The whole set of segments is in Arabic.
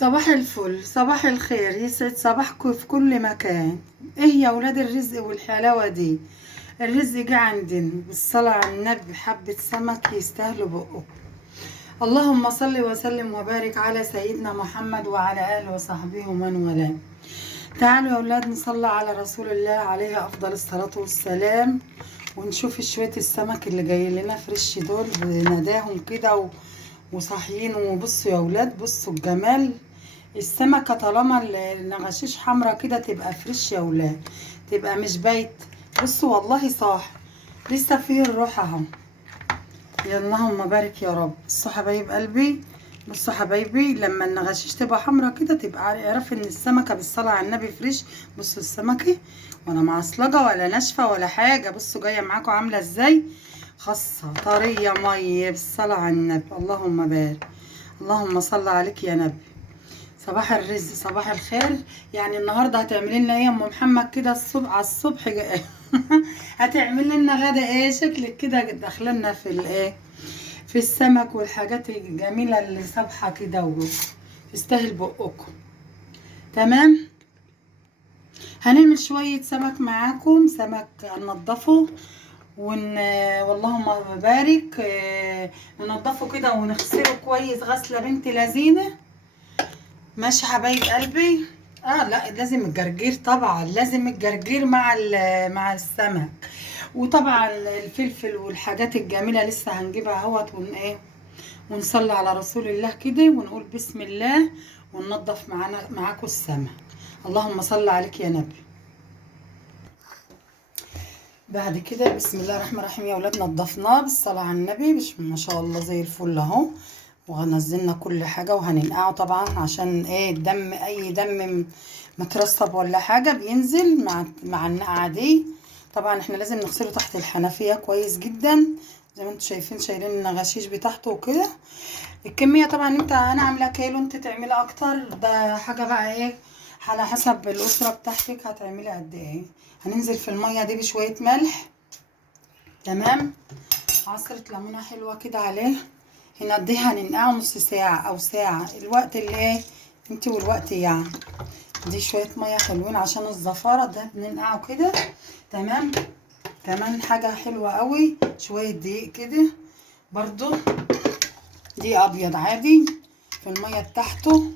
صباح الفل، صباح الخير، يسعد صباحكم في كل مكان. ايه يا ولاد الرزق والحلاوة دي؟ الرزق جه عندنا بالصلاة على النبي، حبة سمك يستاهلوا بقه. اللهم صل وسلم وبارك على سيدنا محمد وعلى آله وصحبه ومن والاه. تعالوا يا ولاد نصلي على رسول الله عليه أفضل الصلاة والسلام، ونشوف شوية السمك اللي جاي لنا فريش دول بنداهم كده وصاحيين. وبصوا يا ولاد، بصوا الجمال. السمكة طالما النغشيش حمرا كده تبقى فريش يا ولاد، تبقى مش بايت. بصوا والله صاح، لسه فيه الروح اهو. يا اللهم بارك يا رب. بصوا حبايب قلبي، بصوا حبايبي، لما النغشيش تبقى حمرا كده تبقى اعرف ان السمكة بالصلاة على النبي فريش. بصوا السمكة ولا معصلجة ولا ناشفة ولا حاجة. بصوا جاية معاكم عاملة ازاي، خاصة طرية مية بالصلاة على النبي. اللهم بارك، اللهم صل عليك يا نبي. صباح الرزق، صباح الخير. يعني النهارده هتعملي لنا ايه يا ام محمد كده الصبح على الصبح هتعمل لنا غدا ايه؟ شكلك كده داخلنا في الايه، في السمك والحاجات الجميله اللي صبحه كده تستاهل بقكم. تمام. هنعمل شويه سمك معاكم، سمك هننضفه واللهم بارك، ننضفه كده ونغسله كويس غسله بنت لذينه. ماشي حبايب قلبي. اه لا، لازم الجرجير طبعا، لازم الجرجير مع السمك. وطبعا الفلفل والحاجات الجميله لسه هنجيبها اهوت ايه، ونصلي على رسول الله كده ونقول بسم الله وننضف معاكم السمك. اللهم صل عليك يا نبي. بعد كده بسم الله الرحمن الرحيم يا ولاد، نضفناه بالصلاة على النبي، ما شاء الله زي الفل اهو. وهنزلنا كل حاجة وهننقعه طبعا عشان ايه الدم، اي دم مترسب ولا حاجة بينزل مع النقعة دي. طبعا احنا لازم نغسله تحت الحنفية كويس جدا، زي ما انتم شايفين شايلين النغشيش بتاعته وكده. الكمية طبعا انا عاملة كيلو، انت تعملي اكتر، ده حاجة بقى ايه على حسب الاسرة بتاعتك هتعملي قد ايه. هننزل في المية دي بشوية ملح. تمام. عصرة ليمونة حلوة كده عليه. هنقضيها هننقعه نص ساعة او ساعة، الوقت اللي ايه انت والوقت يعني. دي شوية مية حلوين عشان الزفارة ده بننقعه كده. تمام. كمان حاجة حلوة قوي، شوية دقيق كده برضو، دقيق ابيض عادي في المية بتاعته.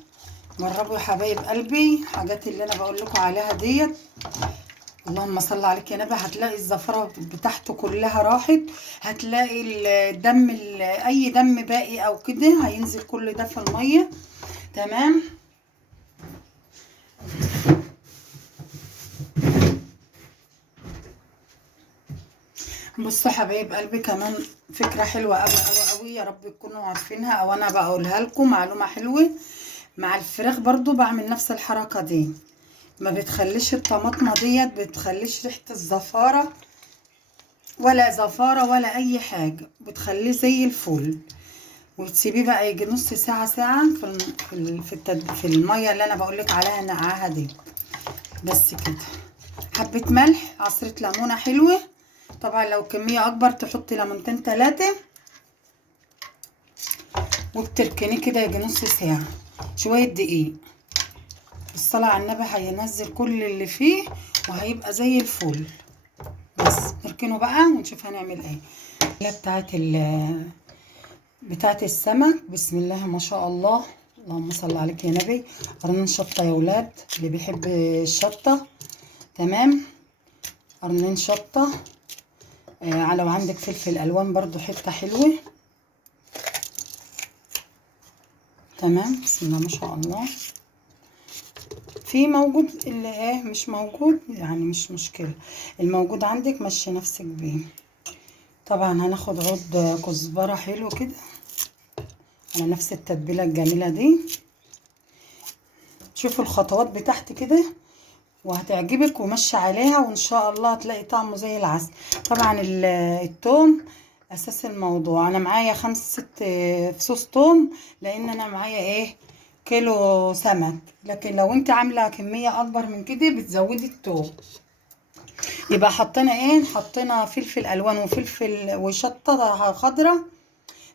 جربوا يا حبايب قلبي الحاجات اللي انا بقول لكم عليها ديت. اللهم صل عليك يا نبي. هتلاقي الزفرة بتاعته كلها راحت، هتلاقي الدم اي دم باقي او كده هينزل كل ده في المية. تمام. بصوا حبايب قلبي، كمان فكرة حلوة قوي قوي قوي، يا رب تكونوا عارفينها او انا بقولها لكم معلومة حلوة. مع الفراخ برضو بعمل نفس الحركة دي، ما بتخليش الطماطمة ديت، بتخليش ريحة الزفارة ولا زفارة ولا اي حاجة، بتخليه زي الفل. وتسيبيه بقى يجي نص ساعة ساعة في المية اللي انا بقولك عليها نقعها دي. بس كده. حبة ملح، عصرة ليمونة حلوة. طبعا لو كمية اكبر تحطي ليمونتين 3. وبتركنيه كده يجي نص ساعة. شوية دقيق الصلاة على النبي هينزل كل اللي فيه وهيبقى زي الفل. بس نركنه بقى ونشوف هنعمل ايه. بتاعت السمك، بسم الله ما شاء الله. اللهم صل عليك يا نبي. قرنين شطة يا ولاد اللي بيحب الشطة. تمام. قرنين شطة. لو عندك فلفل الوان برضو حتة حلوة. تمام. بسم الله ما شاء الله. في موجود اللي ايه مش موجود يعني مش مشكلة، الموجود عندك مشي نفسك بيه. طبعا هناخد عود كزبرة حلو كده على نفس التتبيلة الجميلة دي. شوفوا الخطوات بتاعتي كده وهتعجبك ومشي عليها، وان شاء الله هتلاقي طعمه زي العسل. طبعا التوم اساس الموضوع. انا معايا 5-6 فصوص توم، لان انا معايا ايه كيلو سمك. لكن لو انت عامله كميه اكبر من كده بتزودي التوم. يبقى حطينا ايه، حطينا فلفل الوان وفلفل وشطه خضراء.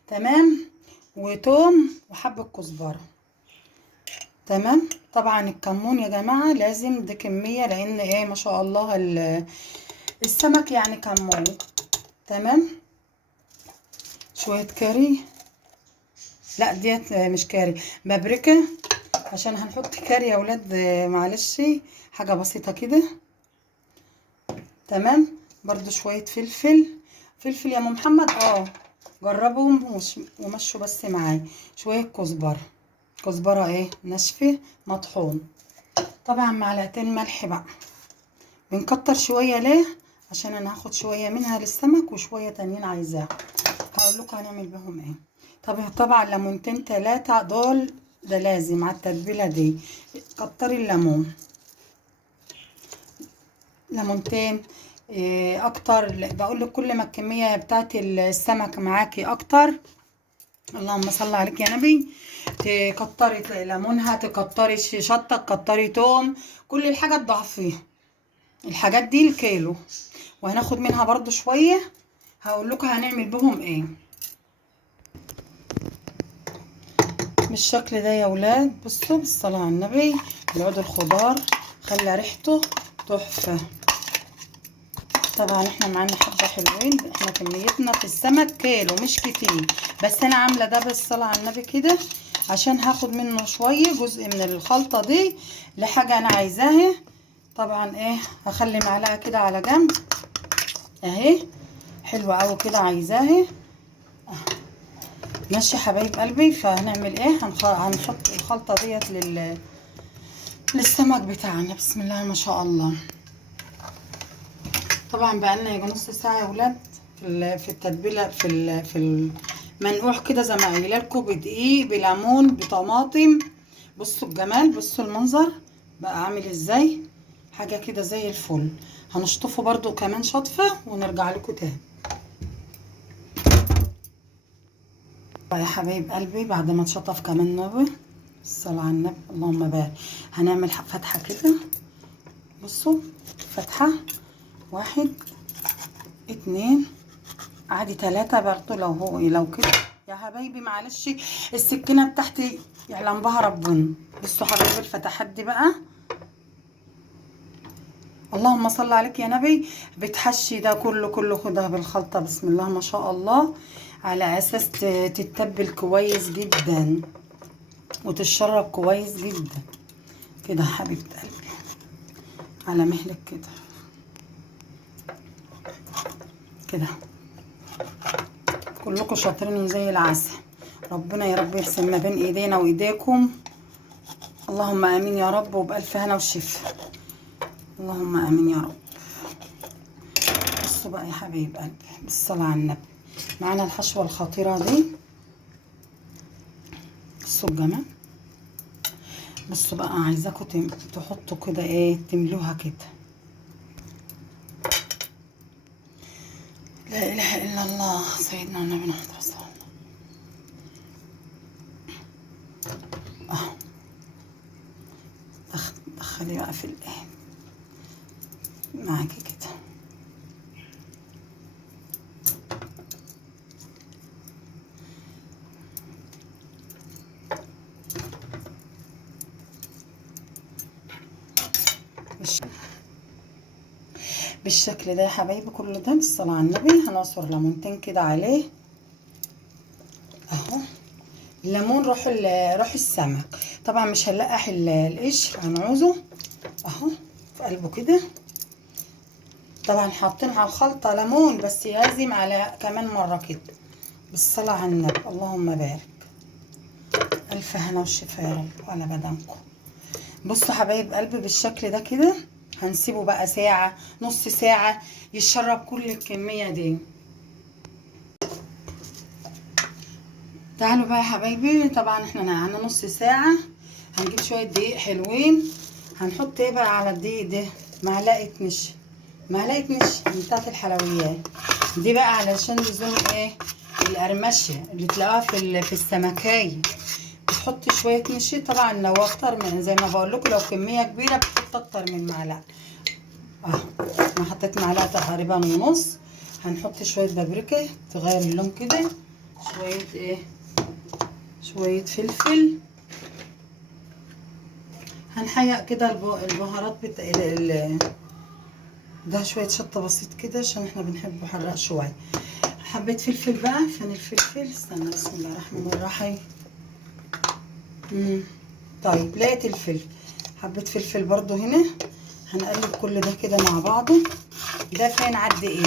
تمام. وتوم وحبه كزبره. تمام. طبعا الكمون يا جماعة لازم دي كمية، لان ايه ما شاء الله السمك يعني كمون. تمام. شوية كاري، لا ديت مش كاري، بابريكا، عشان هنحط كاري يا ولاد، معلش حاجة بسيطة كده. تمام. برضو شوية فلفل يا ام محمد، جربهم ومشوا بس معايا. شوية كزبرة ايه ناشفة مطحون. طبعا معلقتين ملح بقى، بنكتر شوية ليه؟ عشان انا هاخد شوية منها للسمك وشوية تانيين عايزاها، هقول لكم هنعمل بهم ايه. طبعا ليمونتين 3 دول ده لازم على التتبيلة دي. كتري الليمون، ليمونتين إيه اكتر، بقول لك كل ما الكمية بتاعت السمك معاكي اكتر، اللهم صل عليك يا نبي، تكتري ليمونها، تكتري شطة، تكتري توم، كل الحاجات ضعفيها. الحاجات دي الكيلو، وهناخد منها برضو شوية، هقول لكم هنعمل بهم ايه. بالشكل ده يا ولاد. بصوا بالصلاة على النبي، العود الخضار خلى ريحته تحفة. طبعا احنا معانا حبة حلوين، احنا كميتنا في السمك كيلو مش كتير، بس انا عاملة ده بالصلاة على النبي كده عشان هاخد منه شوية جزء من الخلطة دي لحاجة انا عايزاها. طبعا ايه هخلي معلقة كده على جنب اهي، حلوة اوي كده عايزاها. ماشي يا حبايب قلبي. فهنعمل ايه، هنحط الخلطة ديت للسمك بتاعنا. بسم الله ما شاء الله. طبعا بقالنا يجي نص ساعة يا ولاد في التتبيلة، في المنقوع كده زي ما قايله لكم، بدقيق بليمون بطماطم. بصوا الجمال، بصوا المنظر بقى عامل ازاي، حاجة كده زي الفل. هنشطفه برضو كمان شطفة ونرجع لكم تاني. يا حبايب قلبي بعد ما اتشطف كمان نبي، الصلاة على النبي اللهم بارك، هنعمل فتحة كده. بصوا فتحة، 1 2 عادي 3 برضو، لو كده يا حبايبي معلش السكينة بتاعتي يعلم بها ربنا. بصوا حبايبي الفتحات دي بقى، اللهم صل عليك يا نبي، بتحشي ده كله كده بالخلطة. بسم الله ما شاء الله، على اساس تتبل كويس جدا وتشرب كويس جدا كده حبيبة قلبي، على مهلك كده كده. كلكم شاطرين زي العسل، ربنا يا رب يرسم ما بين ايدينا وايديكم، اللهم امين يا رب، وبألف هنا وشفا، اللهم امين يا رب. بصوا بقى يا حبايب قلبي بالصلاة على النبي، معانا الحشوة الخطيرة دي. بصوا الجمال. بصوا بقى عايزاكم تحطوا كده ايه، تملوها كده. لا اله الا الله سيدنا النبي محمد رسول الله. اهو دخلي بقى في الايه معاكي كده. بالشكل ده يا حبايبي، كل ده بالصلاة على النبي. هنعصر ليمونتين كده عليه اهو. الليمون روح السمك، طبعا مش هنلقح القشر، هنعوزه اهو في قلبه كده. طبعا حاطين على الخلطة ليمون، بس يلزم على كمان مرة كده. بالصلاة على النبي اللهم بارك، ألف هنا والشفا يا رب على بدنكم. بصوا حبايب قلبي بالشكل ده كده، هنسيبه بقى ساعة نص ساعة يشرب كل الكمية دي. تعالوا بقى يا حبايبي، طبعا احنا معانا نص ساعة. هنجيب شوية دقيق حلوين، هنحط ايه بقى على الدقيق ده، معلقة نشا، معلقة نشا من بتاعت الحلويات دي بقى، علشان لزوم ايه القرمشة اللي تلاقوها في السمكية. بتحط شوية نشا، طبعا لو اكتر من زي ما بقول لكم، لو كمية كبيرة بتحط اكتر من معلقة. انا حطيت معلقة تقريبا ونص. هنحط شوية بابريكا تغير اللون كده، شوية ايه، شوية فلفل، هنحيق كده البهارات ده شويه شطه بسيط كده عشان احنا بنحبه حراق شويه. حبه فلفل بقى، فين الفلفل؟ استنى، بسم الله الرحمن الرحيم. طيب لقيت الفلفل، حبه فلفل برضو هنا. هنقلب كل ده كده مع بعضه. ده فين عد ايه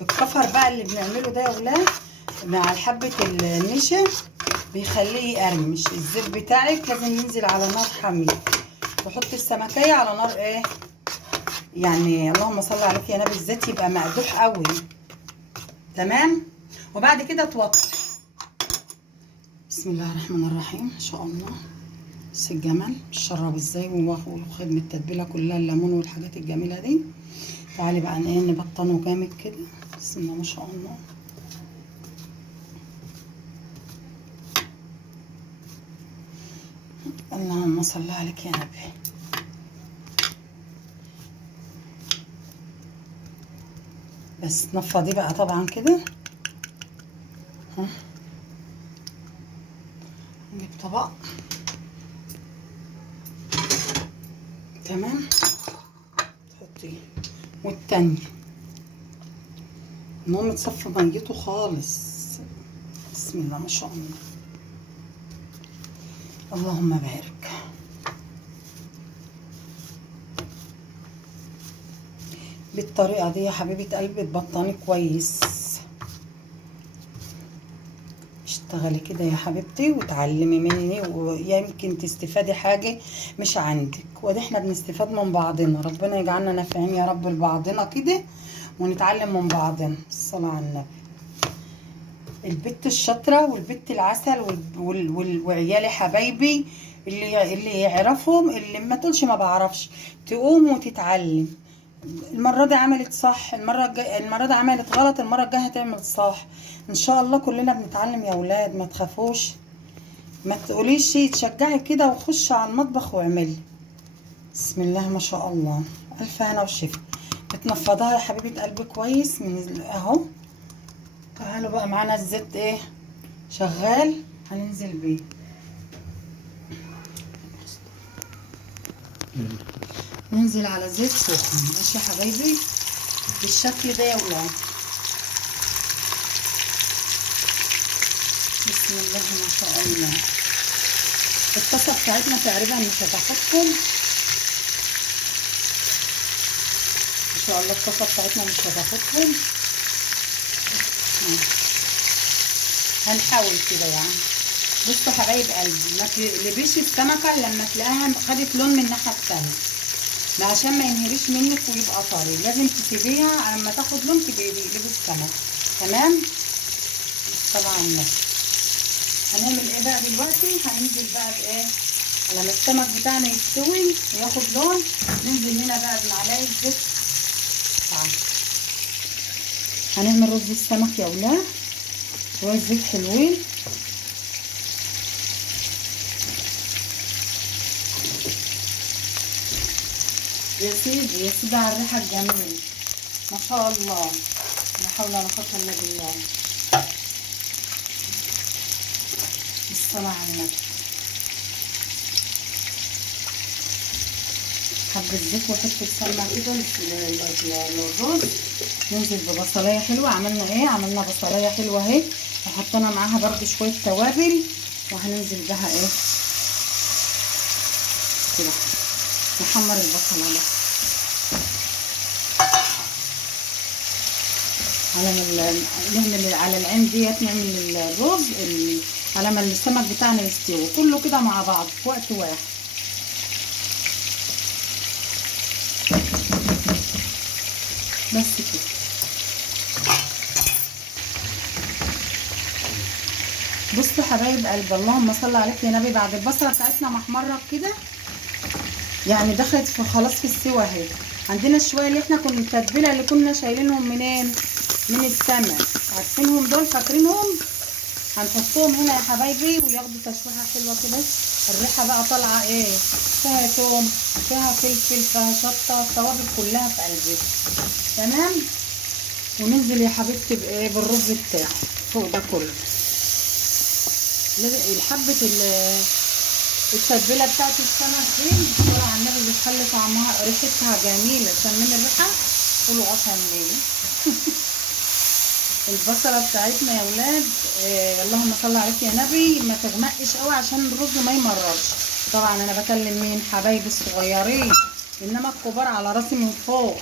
الكفر بقى اللي بنعمله ده يا ولاد مع حبه النشا، بيخليه يقرمش. الزيت بتاعك لازم ينزل على نار حاميه. تحط السمكيه على نار ايه يعني، اللهم صل عليك يا نبي، الزيت يبقى مقدوح قوي. تمام. وبعد كده توطي. بسم الله الرحمن الرحيم. ان شاء الله. بس الجمال الشراب ازاي، وخد من التتبيله كلها، الليمون والحاجات الجميله دي. تعالي بقى ايه نبطنه جامد كده. بسم الله ما شاء الله. اللهم صل عليك يا نبي. بس نفضي بقى طبعا كده. نجيب طبق. تمام. تحطيه والتاني المهم تصفي ميته خالص. بسم الله ما شاء الله. اللهم بارك. بالطريقه دي يا حبيبه قلبي تبطني كويس. اشتغلي كده يا حبيبتي وتعلمي مني، ويمكن تستفادي حاجه مش عندك. وده احنا بنستفاد من بعضنا. ربنا يجعلنا نافعين يا رب لبعضنا كده، ونتعلم من بعضنا. الصلاه على النبي. البت الشاطره والبت العسل وعيالي حبايبي اللي يعرفهم، اللي ما تقولش ما بعرفش، تقوم وتتعلم. المره دي عملت صح، المره دي عملت غلط، المره الجايه هتعمل صح. ان شاء الله كلنا بنتعلم يا اولاد، ما تخافوش، ما تقوليش، تشجعي كده وخش على المطبخ واعملي. بسم الله ما شاء الله. الف هنا وشفا. بتنفضها يا حبيبه قلبي كويس من اهو. تعالوا بقى معانا الزيت ايه شغال، هننزل بيه. ننزل على زيت سخن. ماشي يا حبايبي بالشكل ده يا ولاد. بسم الله ما شاء الله. الطاسه بتاعتنا تقريبا مش هتاخدكم ان شاء الله. الطاسه بتاعتنا مش هتاخدكم. هنحاول كده يعني. بصوا حبايب قلبي، ما تقلبيش السمكه لما تلاقيها خدت لون من الناحيه التانيه، ما عشان ما ينهريش منك ويبقى طري. لازم تسيبيها لما تاخد لون تبقي تقلبي السمك. تمام. طبعا النبي. هنعمل ايه بقى دلوقتي؟ هننزل بقى بايه لما السمك بتاعنا يستوي وياخد لون. ننزل هنا بقى بمعلقه زيت. هنعمل رز السمك يا ولاد. شويه زيت حلوين. يا سيدي يا سيدي على الريحه الجميله ما شاء الله. لا حول ولا قوه الا بالله. الصلاه على النبي. حبه زيت وحته سمنه كده للرز. ننزل ببصلايه حلوه. عملنا ايه؟ عملنا بصلايه حلوه اهي، وحطينا معاها برده شويه توابل، وهننزل بها ايه كده نحمر البصله ده نعمل على العين ديت، نعمل الرز على ما السمك بتاعنا يستوي كله كده مع بعض في وقت واحد. بس كده. بصوا حبايب قلب، اللهم صل عليك يا نبي، بعد البصله بتاعتنا ما احمرت كده يعني دخلت في خلاص في السوا اهي. عندنا الشويه اللي احنا كنا التتبيله اللي كنا شايلينهم منين؟ من السمك. عارفينهم دول؟ فاكرينهم؟ هنحطهم هنا يا حبايبي وياخدوا تشويحه حلوه كده. الريحه بقى طالعه ايه؟ فيها توم، فيها فلفل، فيها شطه، التوابل كلها في قلبي. تمام. وننزل يا حبيبتي بايه؟ بالرز بتاعه فوق ده كله. حبه التتبيله بتاعت السمك دي بالصلاه على النبي بتخلي طعمها ريحتها جميله. شمين الريحه قولوا عشان ليه. البصله بتاعتنا يا ولاد اللهم صل عليك يا نبي ما تغمقش قوي عشان الرز ما يمررش. طبعا انا بكلم مين؟ حبايبي الصغيرين، انما الكبار على راسي من فوق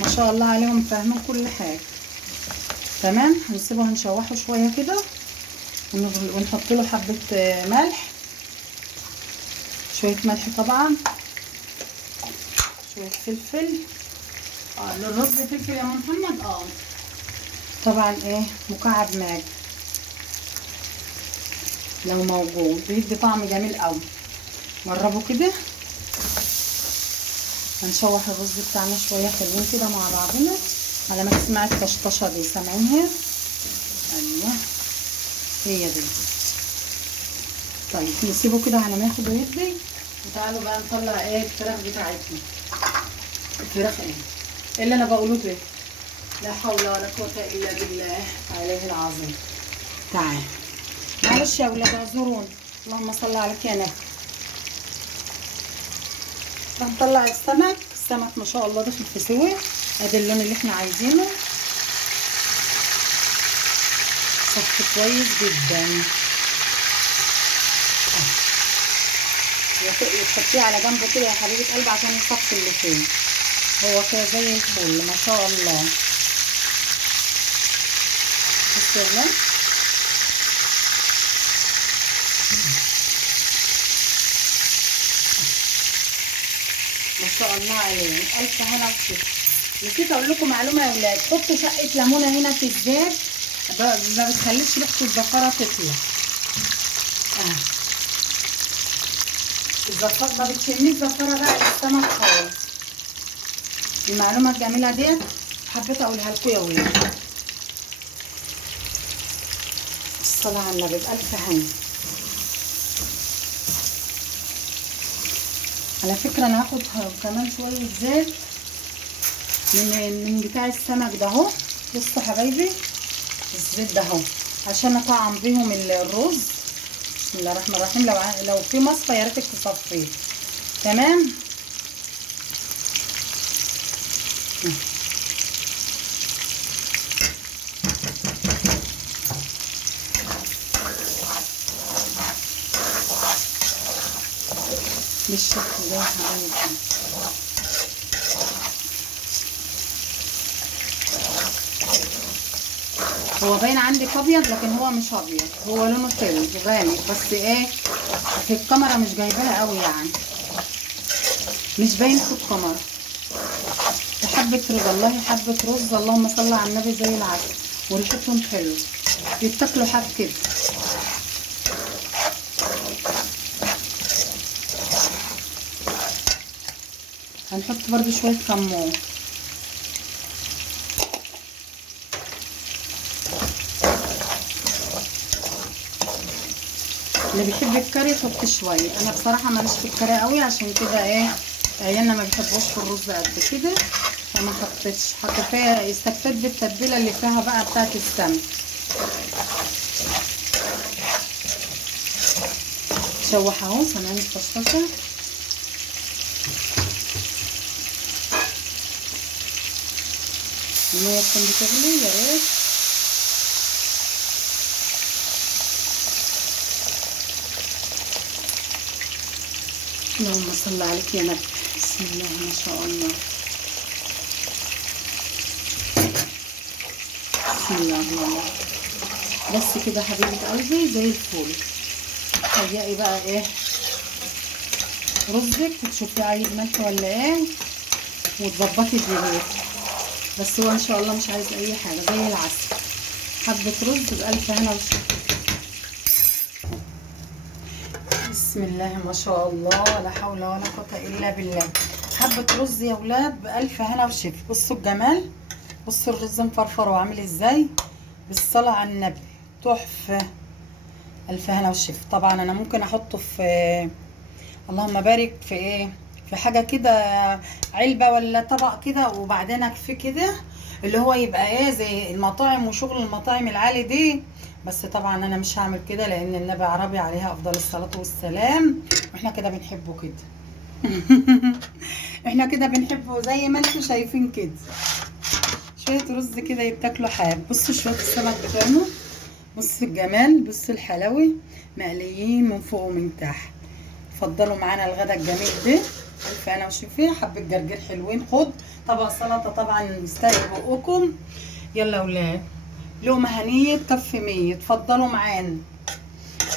ما شاء الله عليهم فاهمين كل حاجه. تمام. هنسيبه هنشوحه شويه كده ونحط له حبه ملح، شويه ملح طبعا، شويه فلفل. للرز فلفل يا محمد. طبعا مكعب ماجي لو موجود بيدي طعم جميل قوي. جربوا كده. هنشوح الرز بتاعنا شويه حلوين كده مع بعضنا على ما تسمع الطشطشه دي. سامعينها؟ ايوه هي دي. طيب نسيبه كده على ما ياخد ويدي. وتعالوا بقى نطلع الفراخ بتاعتنا. الفراخ اللي انا بقوله ده لا حول ولا قوه الا بالله عليه العظيم. تعال معلش يا ولاد اعذروني. اللهم صل عليك يا نبي. هنطلع السمك ما شاء الله داخل في سوا. ادي اللون اللي احنا عايزينه، صف كويس جدا. وتحطيه على جنبه كده يا حبيبه قلبي عشان يصفي اللي فيه. هو كده زي الفل ما شاء الله. بصوا يا ولاد ما شاء الله عليه. الف هنا وشفا. نسيت اقول لكم معلومه يا ولاد، حطوا شقه ليمونه هنا في الزيت ما بتخليش ريحه الزفاره تطلع. الزفاره ما بتشميش زفاره بقى للسمك خالص. المعلومه الجميله ديت حبيت اقولها لكم يا ولاد. الصلاه على النبي بألف هنا. على فكره انا هاخد كمان شويه زيت من بتاع السمك ده اهو. بصوا حبايبي الزيت ده اهو عشان اطعم بيهم الرز. بسم الله الرحمن الرحيم. لو في مصفى يا ريتك تصفيه. تمام. بالشكل ده يا حبايبي. هو باين عندك ابيض لكن هو مش ابيض، هو لونه حلو غامق بس في الكاميرا مش جايباها قوي يعني، مش باين في الكاميرا. حبه رز والله حبه رز اللهم صل على النبي زي العسل وريحتهم حلو يتاكلوا حب كده. هنحط برضو شويه كمون. اللي بيحب الكاري يحط شويه. انا بصراحه ماليش في الكاري قوي عشان كده عيالنا ما بيحبوش في الرز قد كده فما حطيتش. حطيت فيها استكفيت بالتتبيله اللي فيها بقى بتاعت السمك. شوح اهو سامعين الفشفشه. الميه تكون بتغلي يا ريت. اللهم صل عليك يا نبي. بسم الله ما شاء الله. بسم الله الله. بس كده حبيبه قلبي زي الفل. هيئي بقى رزك وتشوفي عايز ملح ولا وتظبطي الدنيا. بس هو ان شاء الله مش عايز اي حاجه زي العسل. حبه رز بألف هنا وشفا. بسم الله ما شاء الله لا حول ولا قوه الا بالله. حبه رز يا ولاد بألف هنا وشفا. بصوا الجمال، بصوا الرز مفرفر وعامل ازاي بالصلاه على النبي. تحفه. ألف هنا وشفا. طبعا انا ممكن احطه في اللهم بارك في في حاجه كده علبه ولا طبق كده وبعدين اكفيه كده اللي هو يبقى ايه زي المطاعم وشغل المطاعم العالي دي. بس طبعا انا مش هعمل كده، لان النبي عربي عليها افضل الصلاة والسلام، واحنا كده بنحبه كده. احنا كده بنحبه زي ما انتوا شايفين كده. شوية رز كده يتاكلوا حاب. بصوا شوية السمك بتوعنا، بصوا الجمال، بصوا الحلاوة، مقليين من فوق ومن تحت. اتفضلوا معانا الغدا الجميل ده. الف انا وشفيه، حبة جرجير حلوين، خد طبق سلطة طبعا يستاهل بقكم. يلا يا ولاد، لقمة هنية تكفي 100. اتفضلوا معانا،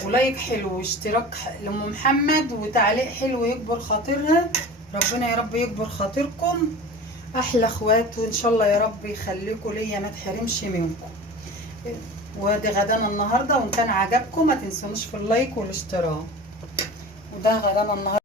ولايك حلو واشتراك لأم محمد وتعليق حلو يكبر خاطرها. ربنا يا رب يكبر خاطركم، احلى اخوات، وان شاء الله يا رب يخليكم ليا ما تحرمش منكم. وادي غدانا النهارده، وان كان عجبكم ما تنسونوش في اللايك والاشتراك. وده غدانا النهارده.